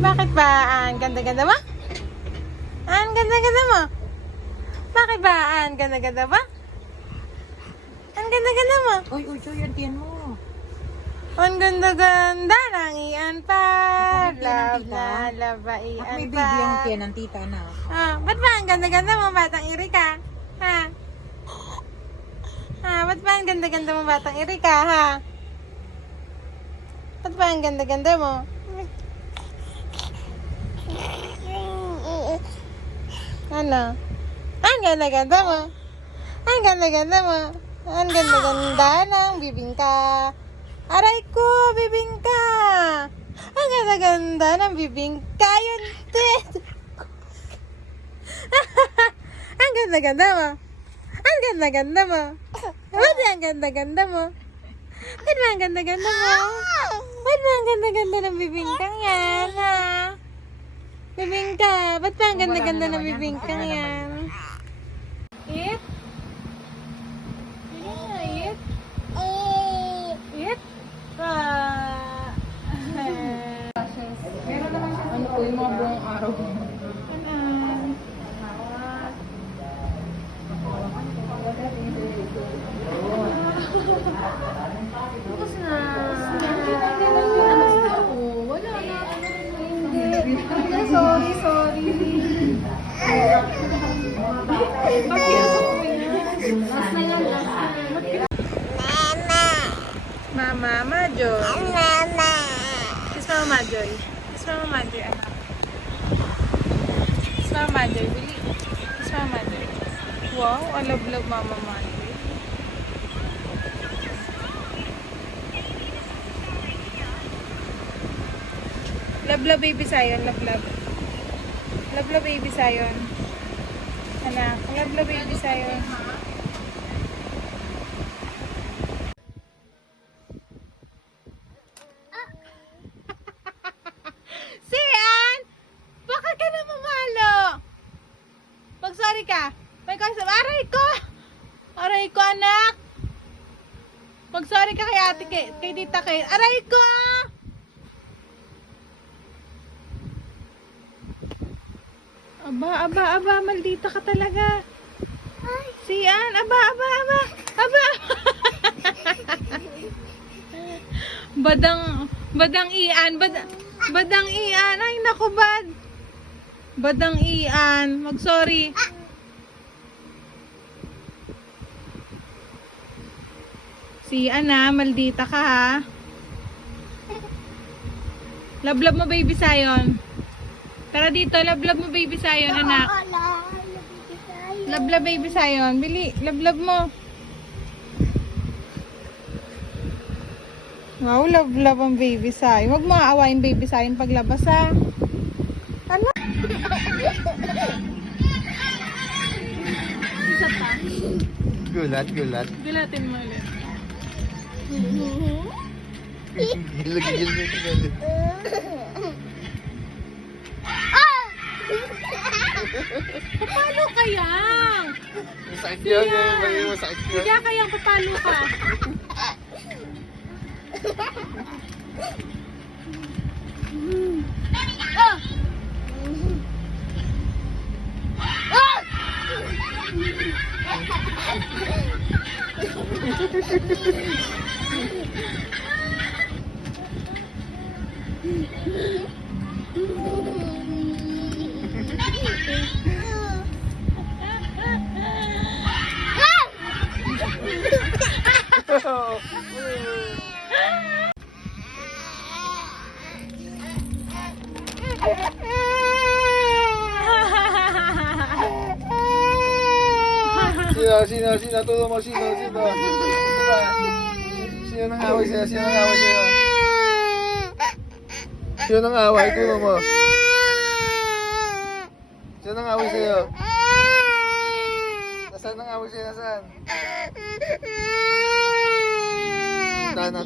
Bakit ba? Ang ganda-ganda mo? Ang ganda-ganda mo? Bakit ba? Ang ganda-ganda ba? Ang ganda-ganda mo? Uy, yan tiyan mo. Ang ganda-ganda ng iyan pa. Ako may Love tiyan ng na tita. love ba Ako iyan may pa. baby ang tiyan ng tita na. Ba't ba ang ganda-ganda mo, batang iri ka? Ha? Ba't ba ang ganda-ganda mo, batang iri ka, ha? Ba't ba ang ganda-ganda mo? Ano? Ang ganda-ganda mo. Ang ganda-ganda mo. Ang ganda-ganda ng bibingka. Aray ko, bibingka. Ang ganda-ganda ng bibingka. Yun din. Ang ganda-ganda mo. Ang ganda-ganda mo. Ba't ang ganda-ganda mo? Ba't ba ang ganda-ganda mo? Ba't ba ang ganda-ganda ng bibingkang yan, ha? Bibingka, ba't ba ang ganda-ganda ng bibingkang yan? Eat? Eat? Eat? Ano po yung mga buong araw? Tapos na. Wala na. Sorry. Mama Majoy. Kiss Mama Majoy. Kiss Mama Majoy, anak. Kiss Mama Majoy, bili. Kiss Mama Majoy. Wow, I love Mama Majoy. Love baby Sayon, love. Love baby Sayon. Anak, love baby Sayon. Sian! Bakit ka na mamalo? Mag-sorry ka. Aray ko, anak! Mag-sorry ka kay ate, kay tita kay. Aray ko! Aba, maldita ka talaga. Sian, aba. Badang Ian. Ay, naku, Badang Ian. Mag-sorry. Sian, maldita ka, ha? Love mo, baby Sayon. Tara dito, love mo, baby Sayon, anak. Love baby Sayon. Bili, love mo. Wow, love ang baby Sayon. Huwag mo aawain baby Sayon paglabas, ha? Ano? Isa pa. Gulat. Gulatin mo ulit. Gilagil mo ito galit. Papalo kaya? Masakit yun. Masakit yun. Kaya kayang papalo ka. Sino? Tulong mo, sino? Sino nang away sa'yo? Sino nang away? Tulong mo. Sino nang away sa'yo? Nasaan nang away sa'yo? Nasaan? Tana.